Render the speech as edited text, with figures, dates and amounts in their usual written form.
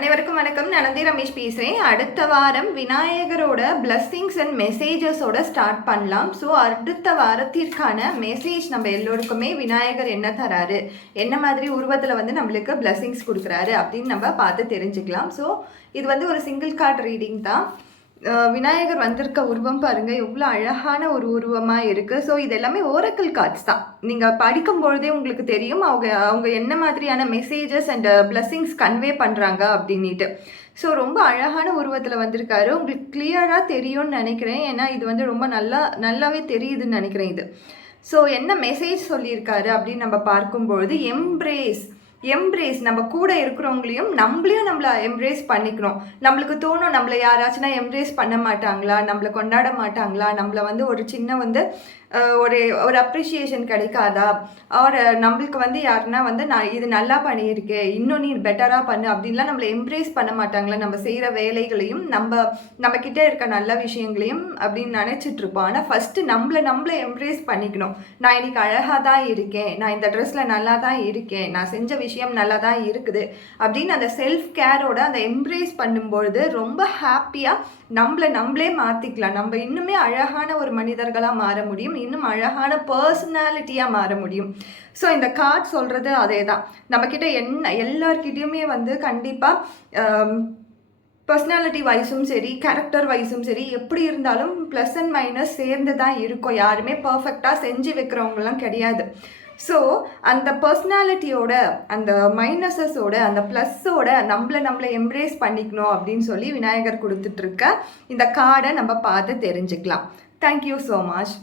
அனைவருக்கும் வணக்கம். நான் நந்தி ரமேஷ் பேசுகிறேன். அடுத்த வாரம் விநாயகரோட பிளஸ்ஸிங்ஸ் அண்ட் மெசேஜஸோட ஸ்டார்ட் பண்ணலாம். ஸோ அடுத்த வாரத்திற்கான மெசேஜ் நம்ம எல்லோருக்குமே விநாயகர் என்ன தராரு, என்ன மாதிரி உருவத்தில் நம்மளுக்கு பிளஸ்ஸிங்ஸ் கொடுக்குறாரு அப்படின்னு நம்ம பார்த்து தெரிஞ்சுக்கலாம். ஸோ இது ஒரு சிங்கிள் கார்டு ரீடிங் தான். விநாயகர் வந்திருக்க உருவம் பாருங்கள், எவ்வளோ அழகான ஒரு உருவமாக இருக்குது. ஸோ இது எல்லாமே ஓரக்கல் கார்ட்ஸ் தான். நீங்கள் படிக்கும் பொழுதே உங்களுக்கு தெரியும் அவங்க என்ன மாதிரியான மெசேஜஸ் அண்ட் பிளஸ்ஸிங்ஸ் கன்வே பண்ணுறாங்க அப்படின்ட்டு. ஸோ ரொம்ப அழகான உருவத்தில் வந்திருக்காரு. உங்களுக்கு கிளியராக தெரியும்னு நினைக்கிறேன். ஏன்னா இது ரொம்ப நல்லாவே தெரியுதுன்னு நினைக்கிறேன் இது. ஸோ என்ன மெசேஜ் சொல்லியிருக்காரு அப்படின்னு நம்ம பார்க்கும்பொழுது, எம்ப்ரேஸ் நம்ம கூட இருக்கிறவங்களையும் நம்மளை எம்ப்ரேஸ் பண்ணிக்கணும். நம்மளுக்கு தோணும், நம்மளை யாராச்சுன்னா எம்ப்ரேஸ் பண்ண மாட்டாங்களா, நம்மளை கொண்டாட மாட்டாங்களா, நம்மளை ஒரு சின்ன ஒரு அப்ரிஷியேஷன் கிடைக்காதா, ஒரு நம்மளுக்கு யாருன்னா நான் இது நல்லா பண்ணியிருக்கேன், இன்னும் நீ பெட்டராக பண்ணு அப்படின்லாம் நம்மளை எம்ப்ரேஸ் பண்ண மாட்டாங்களா, நம்ம செய்கிற வேலைகளையும் நம்ம கிட்டே இருக்க நல்ல விஷயங்களையும் அப்படின்னு நினச்சிட்டு இருப்போம். ஆனால் ஃபஸ்ட்டு நம்மளை எம்ப்ரேஸ் பண்ணிக்கணும். நான் இன்னைக்கு அழகாக தான் இருக்கேன், நான் இந்த ட்ரெஸ்ஸில் நல்லா தான் இருக்கேன், நான் செஞ்ச விஷயம் நல்லா தான் இருக்குது அப்படின்னு அந்த செல்ஃப் கேரோட அந்த எம்ப்ரேஸ் பண்ணும்பொழுது ரொம்ப ஹாப்பியாக நம்மளே மாற்றிக்கலாம். நம்ம இன்னுமே அழகான ஒரு மனிதர்களாக மாற முடியும், இன்னும் அழகான பர்சனாலிட்டியாக மாற முடியும். ஸோ இந்த கார்டு சொல்கிறது அதே தான். நம்மக்கிட்ட எல்லார்கிட்டையுமே கண்டிப்பாக பர்சனாலிட்டி வைஸும் சரி, கேரக்டர் வைஸும் சரி, எப்படி இருந்தாலும் ப்ளஸ் அண்ட் மைனஸ் சேர்ந்து தான் இருக்கும். யாருமே பர்ஃபெக்டாக செஞ்சு வைக்கிறவங்களாம் கிடையாது. ஸோ அந்த பர்சனாலிட்டியோட அந்த மைனஸஸோட அந்த ப்ளஸ்ஸோட நம்மளை எம்ப்ரேஸ் பண்ணிக்கணும் அப்படின்னு சொல்லி விநாயகர் கொடுத்துட்ருக்க இந்த கார்டை நம்ம பார்த்து தெரிஞ்சுக்கலாம். Thank you so much.